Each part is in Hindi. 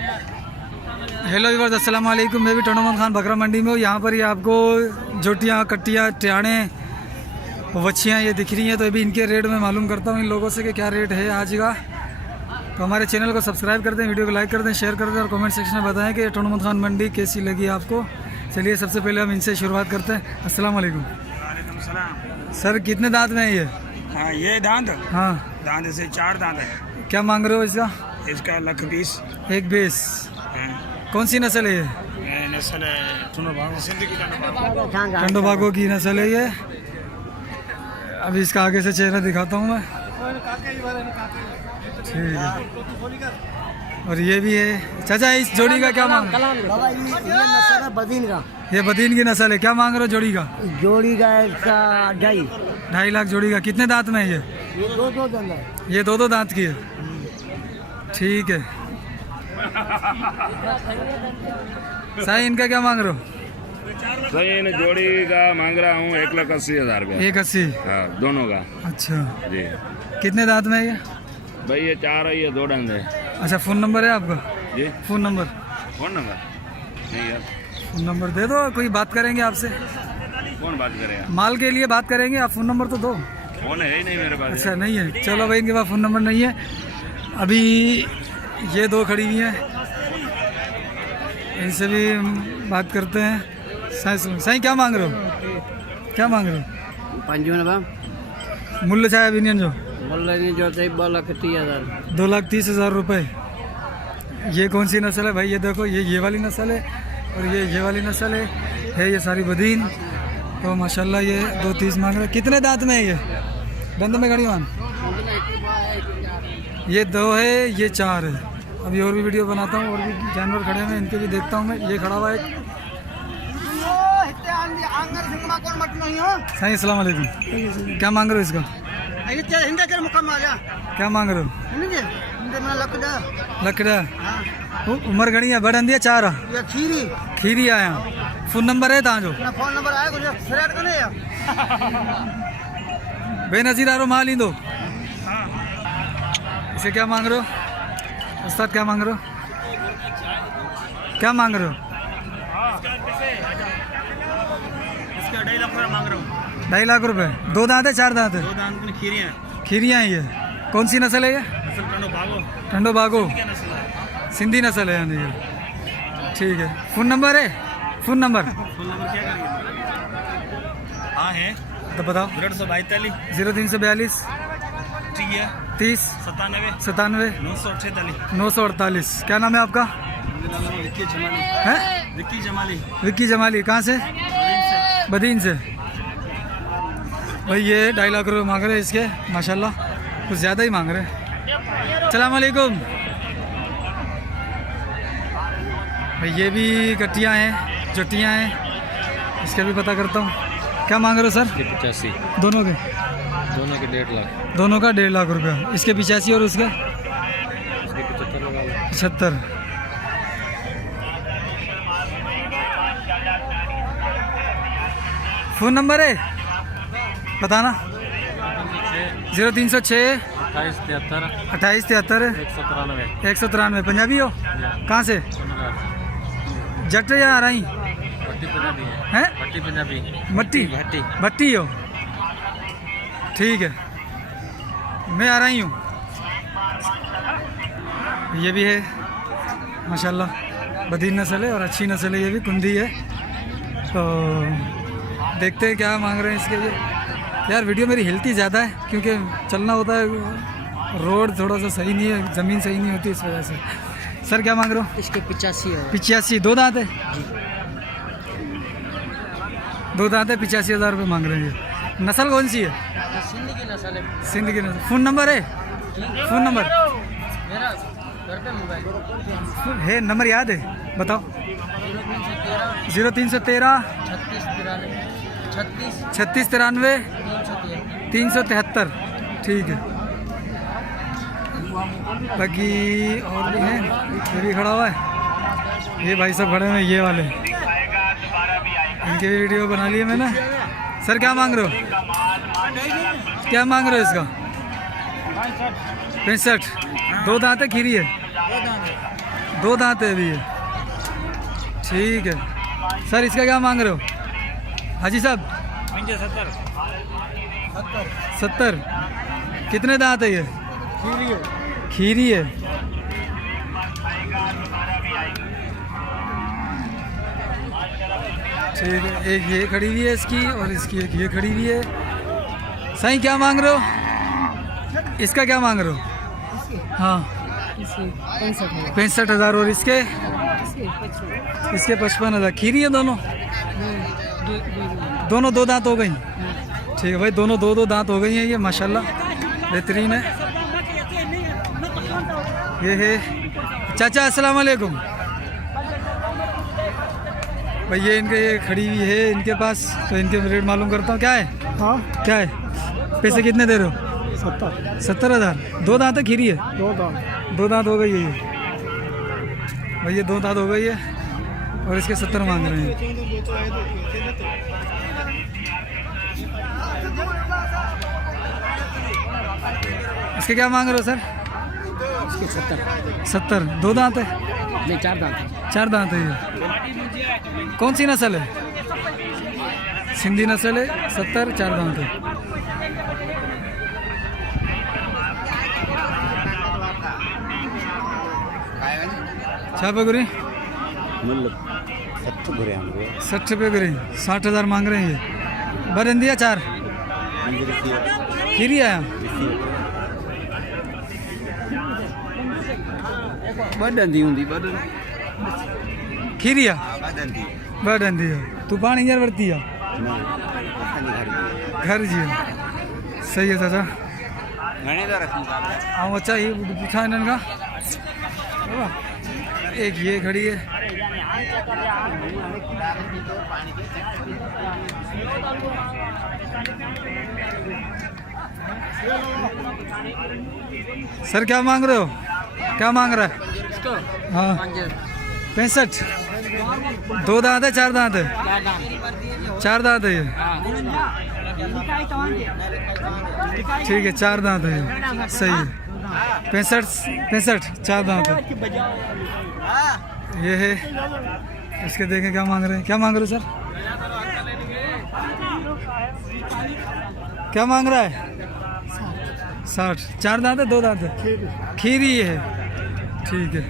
हेलो व्यूअर्स, अस्सलाम वालेकुम। मैं भी टंडो मोहम्मद खान बकरा मंडी में हूँ। यहाँ पर ये आपको जोटियाँ, कट्टियाँ, टियाणे, वच्छियाँ ये दिख रही हैं। तो अभी इनके रेट में मालूम करता हूँ इन लोगों से कि क्या रेट है आज का। तो हमारे चैनल को सब्सक्राइब कर दें, वीडियो को लाइक कर दें, शेयर कर दें और कमेंट सेक्शन में बताएं कि टंडो मोहम्मद खान मंडी कैसी लगी आपको। चलिए सबसे पहले हम इनसे शुरुआत करते हैं। अस्सलाम वालेकुम। सर कितने दांत में है ये? हाँ, ये दांत, हाँ दांत से 4 दांत है। क्या मांग रहे हो इसका? इसका 1,20,000। 1,20,000। कौन सी नस्ल है ये? नस्ल है सिंधी की टंडो बागो की नस्ल है ये। अभी इसका आगे से चेहरा दिखाता हूँ मैं। ठीक है। और ये भी है। चाचा इस जोड़ी का क्या मांग? बदीन का, ये बदीन की नस्ल है। क्या मांग रहे हो जोड़ी का? जोड़ी का इसका 2.5 लाख जोड़ी का। कितने दांत में है ये? ये दो दंद है। ये दो दांत की है। ठीक है। साईं इनका क्या मांग रहे हो? सही इन जोड़ी का मांग रहा हूँ 1,80,000 रुपया। 1,80,000। हाँ, दोनों का। अच्छा, जी कितने दांत में है ये? भाई ये 4 है, ये 2 डंड है। अच्छा, फ़ोन नंबर है आपका? जी, फ़ोन नंबर नहीं यार, फ़ोन नंबर दे दो, कोई बात करेंगे आपसे। कौन बात करेगा? माल के लिए बात करेंगे, आप फ़ोन नंबर तो दो। फोन है ही नहीं मेरे पास। अच्छा नहीं है, चलो भाई इनके पास फ़ोन नंबर नहीं है। अभी ये 2 खड़ी हुई हैं, इनसे भी बात करते हैं। साईं क्या मांग रहे हो? क्या मांग रहे हो? 55 मूल्य चाहे अभिनियन जो बोल रहे जो 2,30,000। 2,30,000 रुपये। ये कौन सी नस्ल है भाई? ये देखो, ये वाली नस्ल है और ये वाली नस्ल है ये सारी बदीन। तो माशाल्लाह ये 2,30,000 मांग रहे हैं। कितने दांत में है ये? दंद में घड़ी मान। ये 2 है, ये 4 है। अभी और भी वीडियो बनाता हूँ, और भी जानवर खड़े हैं, इनके भी देखता हूँ मैं। ये खड़ा हुआ है एक। साईं अस्सलाम वालेकुम। क्या मांग रहे हो इसका? क्या मांग रहे हो? लकड़ा। उम्र घणी है, बड़ अंदी है 4 खीरी आया। फोन नंबर है तव्हांजो? फोन नंबर आहे बेनज़ीर आरो माल ईंदो। इसे क्या मांग रहे हो उस्ताद? क्या मांग रहे हो? क्या मांग रहे हो? इसका 2.5 लाख रुपया मांग रहा हूँ। 2.5 लाख रुपए। 2 दांत है 4 दांत है? 2 दांत में खीरियाँ। खीरियाँ हैं ये। कौन सी नस्ल है ये? नस्ल टंडो बागो। क्या नस्ल है? सिंधी नस्ल है यानी ये। ठीक है। फ़ोन नंबर है? फ़ोन नंबर फोन नंबर क्या करेंगे? हाँ है, तो बताओ। 042 0342 30 97 948। क्या नाम है आपका? विक्की जमाली। है विक्की जमाली। विक्की जमाली। कहाँ से? बदीन से। भाई ये 2.5 लाख रुपये मांग रहे हैं इसके। माशाल्लाह कुछ ज़्यादा ही मांग रहे हैं। अस्सलाम वालेकुम भाई। ये भी कट्टियाँ हैं, चोटियाँ हैं, इसका भी पता करता हूँ। क्या मांग रहे हो सर? 85। दोनों के? दोनों के 1.5 लाख। दोनों का 1.5 लाख रुपया। इसके 85 और उसके 75। फ़ोन नंबर है बताना। 0306 28 73 193। पंजाबी हो? कहाँ से? जट या आ रही हैं? मट्टी भट्टी हो? ठीक है, मैं आ रही हूँ। ये भी है माशाल्लाह, बदीन नस्ल है और अच्छी नस्ल है। ये भी कुंदी है। तो देखते हैं क्या मांग रहे हैं इसके लिए। यार वीडियो मेरी हिलती ज़्यादा है क्योंकि चलना होता है, रोड थोड़ा सा सही नहीं है, ज़मीन सही नहीं होती, इस वजह से। सर क्या मांग रहे हो? इसके 85 है। 85। 2 दांत है? 2 दांत है, 85,000 रुपये मांग रहे हैं। नस्ल कौन सी है? सिंधी की नस्ल है। सिंध की नस्ल। फ़ोन नंबर है? फ़ोन नंबर मेरा घर पे मोबाइल है, नंबर याद है? बताओ। 0313 36 93 373। ठीक है। बाकी और भी हैं, ये भी खड़ा हुआ है। ये भाई सब खड़े हैं, ये वाले, इनकी भी वीडियो बना ली है मैंने। सर क्या मांग रहे हो? क्या मांग रहे हो इसका? 65। 2 दांत है, खीरी है? 2 दांत है अभी ये। ठीक है सर, इसका क्या मांग रहे हो हाजी साहब? 70। कितने दांत है ये? खीरी है। ठीक है, एक ये खड़ी हुई है इसकी और इसकी एक ये खड़ी हुई है। सही क्या मांग रहे हो? इसका क्या मांग रहे हो? हाँ 65,000 और इसके 55,000। खीरी है दोनों? दोनों 2 दांत हो गई। ठीक है भाई, दोनों 2 दांत हो गई हैं ये माशाल्लाह, बेहतरीन है। ये है चाचा, अस्सलाम वालेकुम भाई। ये इनके ये खड़ी हुई है इनके पास, तो इनके रेट मालूम करता हूँ। क्या है? हाँ क्या है? पैसे कितने दे रहे हो? 70,000। 2 दांत है, खीरी है? 2 दांत हो गई है ये भाई, ये 2 दांत हो गई है और इसके 70 मांग रहे हैं। इसके क्या मांग रहे हो सर? 70। 2 दांत है? नहीं 4 दांत है। 4 दांत है ये। कौन सी नस्ल है? सिंधी नस्ल है। 70, 4 दांत है। छापागुरी 60 रुपये गुरी। 60,000 मांग रहे हैं ये। बरंदिया 4 खीरी आया। खीरिया बड़ी तू पानी यार वरती है घर जी। सही है चाचा। हाँ अच्छा ही पूछा इन्होंने का। एक ये खड़ी है। सर क्या मांग रहे हो? क्या मांग रहा है? हाँ 65। 2 दांत है 4 दांत है? 4 दांत है ये। ठीक है 4 दांत है ये। सही है। 65 4 दांत है ये है। इसके देखें क्या मांग रहे हैं। क्या मांग रहे हो सर? क्या मांग रहा है? 60। 4 दांत है 2 दांत है? खीरी है। ठीक है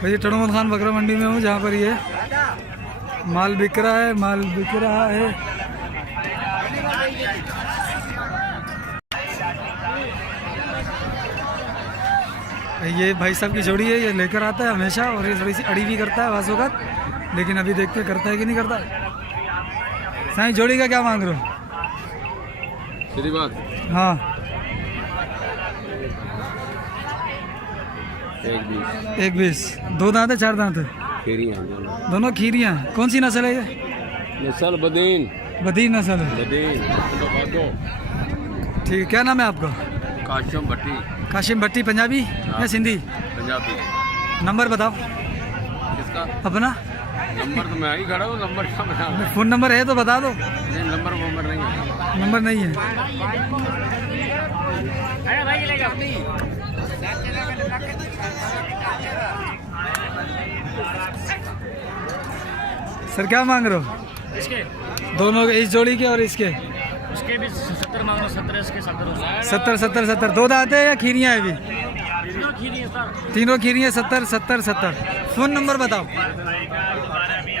भाई, टनोमत खान बकरा मंडी में हूँ, जहाँ पर ये माल बिक रहा है। माल बिक रहा है। ये भाई साहब की जोड़ी है, ये लेकर आता है हमेशा और ये थोड़ी सी अड़ी भी करता है वासों का, लेकिन अभी देखते करता है कि नहीं करता। साईं जोड़ी का क्या मांग रहे हो? सीधी बात। हाँ 1,20। 2 दांत है 4 दांत है? दोनों खीरियाँ। कौन सी नस्ल है ये? नस्ल बदीन। बदीन नस्ल है। ठीक है, क्या नाम है आपका? काशिम भट्टी। काशिम भट्टी। पंजाबी या सिंधी? पंजाबी। नंबर बताओ किसका? अपना नंबर तो मैं ही खड़ा हूँ। नंबर क्या बता? फ़ोन नंबर है तो बता दो। नहीं नंबर नहीं है। नंबर नहीं है। सर क्या मांग रहे हो? इसके दोनों इस जोड़ी के और इसके? उसके भी 70 मांग रहा हूँ। 70 इसके 70। 70। 2 दांत है या खीरियाँ है अभी? तीनों खीरी है सर। तीनों खीरियाँ। 70। फ़ोन नंबर बताओ।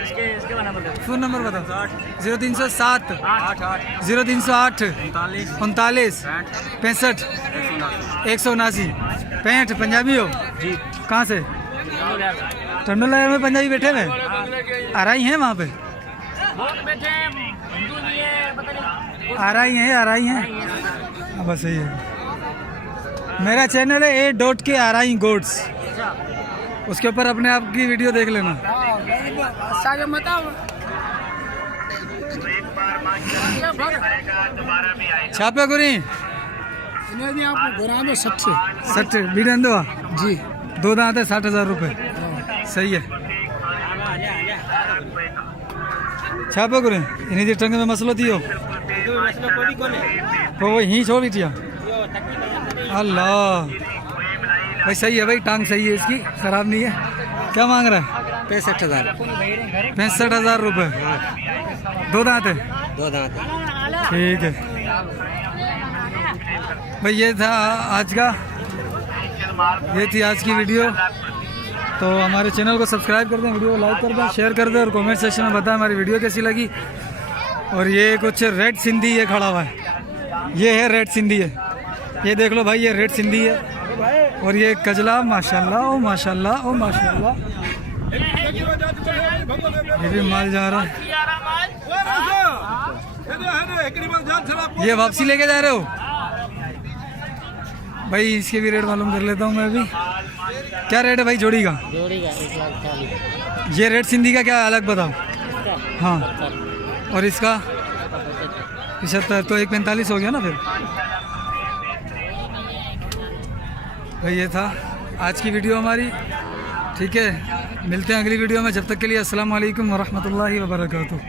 इसके नंबर दे। फ़ोन नंबर बताओ। 0307 0308 39 65 179 65। पंजाबी हो? जी। कहाँ से? टंडोला में पंजाबी बैठे हुए आ रही हैं वहाँ पे? आ रही हैं। हाँ बस सही है। मेरा चैनल है A.K गोड्स, उसके ऊपर अपने आप की वीडियो देख लेना। छापे गुरी 60 बीडंदवा जी। 2 दांत है 60,000 रुपये। सही है। छापे गुरी इन्हीं जी टंग में मसलो थियो तो वो यहीं छोड़ दी अल्लाह भाई सही है भाई, टांग सही है इसकी, खराब नहीं है। क्या मांग रहा है? 65,000। 65,000 रुपये। दो दांत है? 2 दांत। ठीक है भाई, ये था आज का, ये थी आज की वीडियो। तो हमारे चैनल को सब्सक्राइब कर दें, वीडियो को लाइक कर दें, शेयर कर दें और कमेंट सेक्शन में बताएं हमारी वीडियो कैसी लगी। और ये कुछ रेड सिंधी ये खड़ा हुआ है, ये है रेड सिंधी है, ये देख लो भाई, ये रेड सिंधी है। और ये कजला माशाल्लाह, ओ माशाल्लाह, ओ माशाल्लाह, ये भी माल जा रहा है। ये वापसी लेके जा रहे हो भाई? इसके भी रेट मालूम कर लेता हूँ मैं अभी। क्या रेट है भाई जोड़ी का? जोड़ी का 1,40,000। ये रेड सिंधी का क्या अलग बताओ? हाँ, और इसका 75, तो 1,45 हो गया ना फिर भाई। ये था आज की वीडियो हमारी, ठीक है। मिलते हैं अगली वीडियो में, जब तक के लिए अस्सलाम वालेकुम वरहमतुल्लाहि वबरकातुहू।